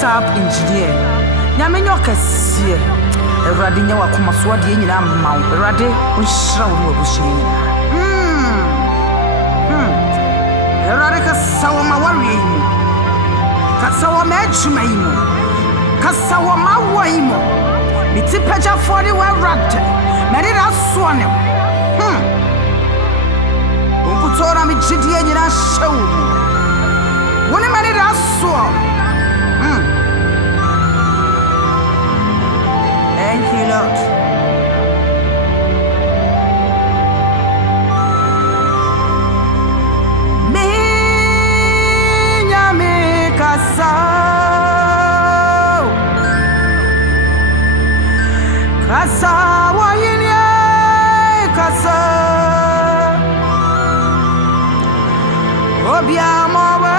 WhatsApp engineer. Nyamenyo kasiye. Erade nya wakoma so de nyina ma wo. Erade onhyira wo no abusuo nyina. Erade kasawo ma wari mu. Kasawo ma adwuma yi mu. Kasawo ma wo yi mu. Miti peja for the Erade. Meri da so ne. Onkutora mi gidie nyina hyew. Woni meri da so. Thank you, Lord. Minyame kasa, kasa wayinie kasa, obiamo we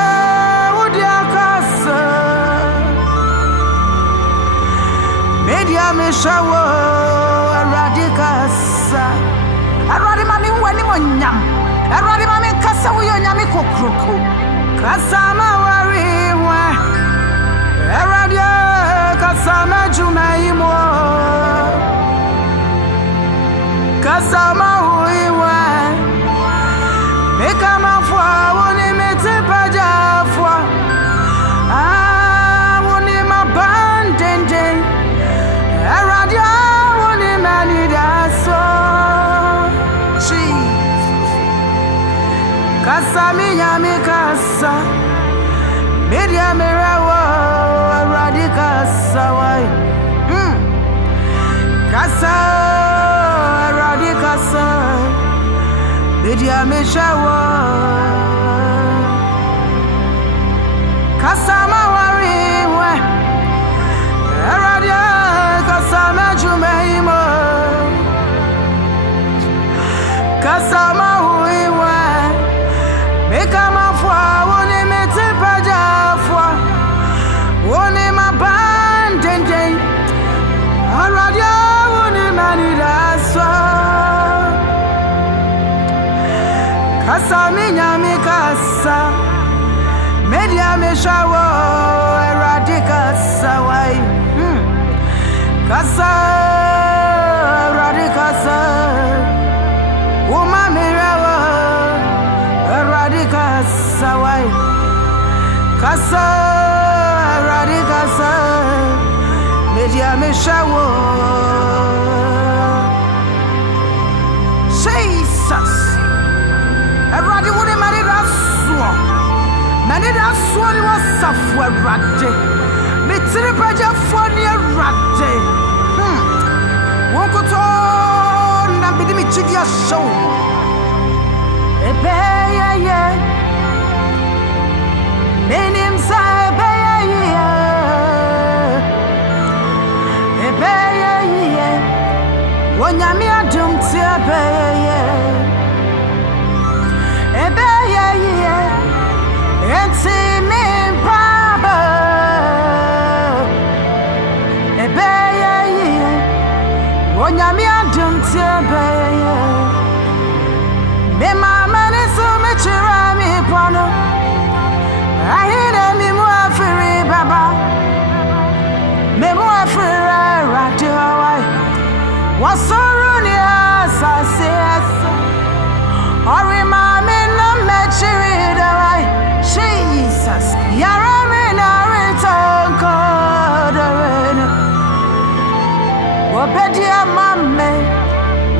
udia kasa. Media me shawo radikasa arade mami wani monyam arade mami kasa wo nyame kokroko kasa ma wari wa arade kasa ma juma imo kasa ma huiwa meka ma fwa woni mete paja fwa woni ma bandende Eradia woni mani daso Jesus Kasa minyami kasa Media merawo Eradi kasa wai Kasa Eradi kasa Media meshawo Kasa mawari we Eradia Kasama jumeimo Kasama huiwa Mekama fwa Wone metepaja fwa Wone mabandende Aradia wone manidaswa Kasami nyami kasa Media meshawo Eradika sawai Kasa radikasa Uma mirawa radikasa wai Kasa radikasa Media meshawo Jesus Erade wone manida suo Manida suo ni wasafu erade Metiri paja foni erade Wonkoto na bidi mi chidia show Ebeye Menim sa ebeye Ebeye Wonyami adum ti ebeye Ebeye Enti mi paba Ebeye Wonyami adum ti ebeye Me mama ni so me chira mi pono Ahina mi mu afiri baba Me mu afiri rati hawai Wasuru ni asasi asa Ori mami no me chiri dawai Jesus Yara mi na return kodawene Obedia mame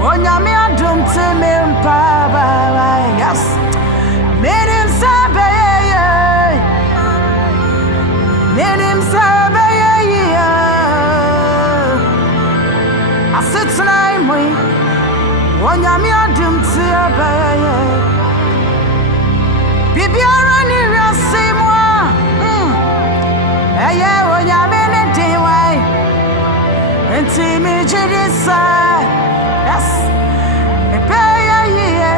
Wonyami adum ti mi mpaba Yes Menim sabeye Menim sabeye Asitna imwe Wonyami adum ti abeye Bibiara ni rasimwa Eye wonyami ni diwai Enti mi jirisa Yes Epeye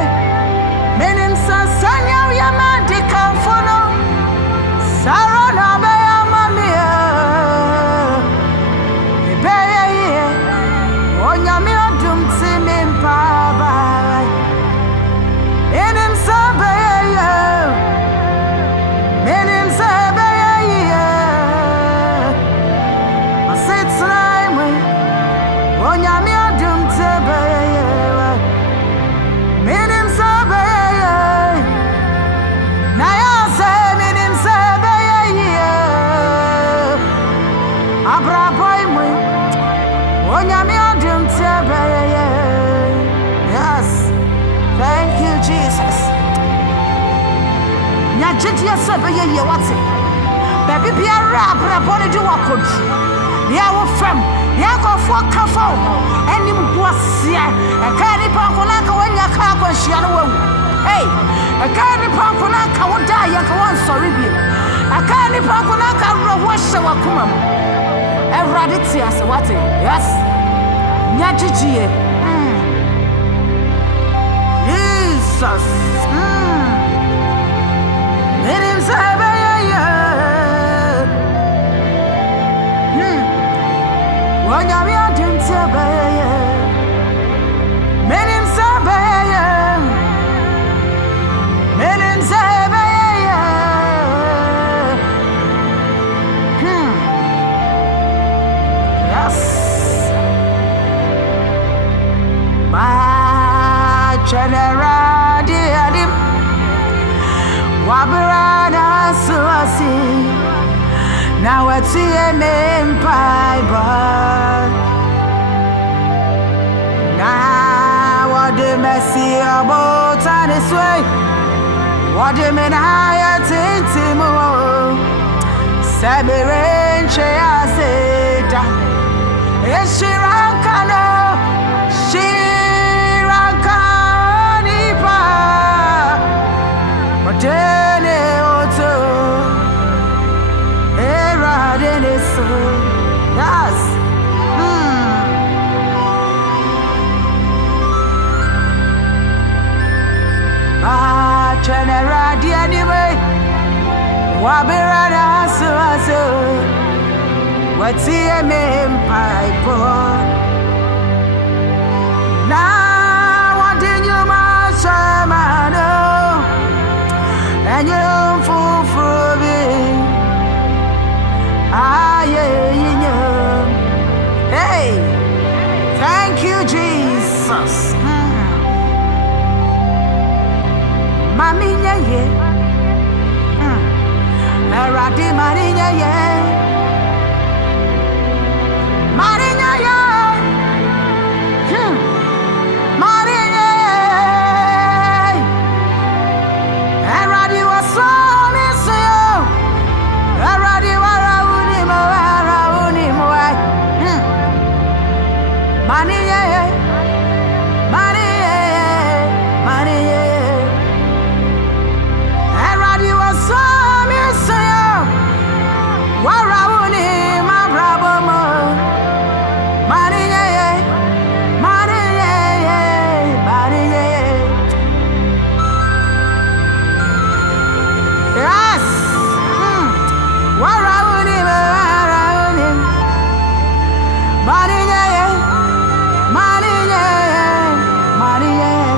Menim sanya uyama di kamfono Saro na beya mamia Epeye Wonyami adum ti mi mpaba Menim sabeye Menim sabeye tie sɛ bɛyɛ yie wate baabi biara abrabɔ no de wakɔdu deɛ wofam deɛ akɔfoɔ ka fa wo ho anim boaseɛ ɛka nipa ko no anka woanya ka akwanhyia no wawu ei ɛka nipa ko no anka wodaa yɛ nka woansɔre bio ɛka nipa ko no anka awerɛhoɔ hyɛ wakoma mu Awurade te ase wate yes nya gyegyie Jesus menim sɛ bɛyɛ wɔnyame adente bɛyɛ menim sɛ bɛyɛ menim sɛ bɛyɛ yes ma general diadim wabrana suasi now what's your name Bible now what the mercy about this way what the men higher tintimo Sabirin Cheaseta Shirankano Shirankanipa Matene Oto Era Deniso yes General anyway Wabirana so what's your name Piper now what did you man and you fool for me hey thank you Jesus Mami nye Eradi Marinya ye Marinya ye Marinya ye Eradi wasoni siyo Eradi warauni mo Marinya ye Marinya ye Marinya ye Eradi wasoni siyo Warauni ma brabo mo Marinya ye Marinya ye Marinya ye yes Warauni ma warauni Marinya ye Marinya ye Marinya ye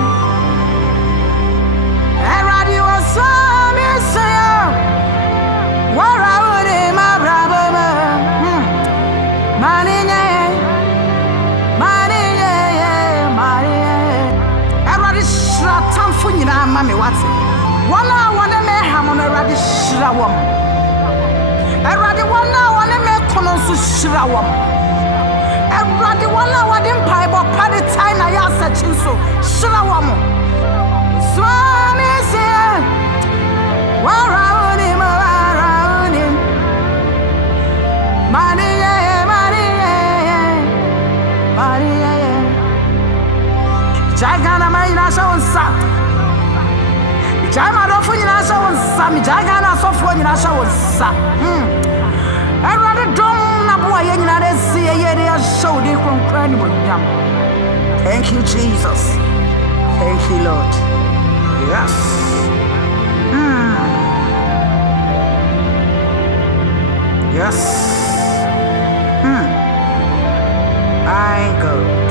Eradi wasoni siyo Warauni ma brabo mo Marinya ye Marinya ye Marinya ye Eradi shira tamfo nyina ma me wate wana wana me hamono Eradi shira wom Eradi wana wana me kono so shira wom Eradi wana wade mpai bo pade tai na ya sachi so shira wom Swami se Warauni ma warauni Marinya ye Marinya ye Marinya ye Jagana mai na shawonsa Jama do fu nyina shawonsa mi jagana so fu nyina shawonsa Erade dom na bo ye nyina de si ye de show de konkran ni nyam Thank you Jesus Thank you Lord Yes Yes I go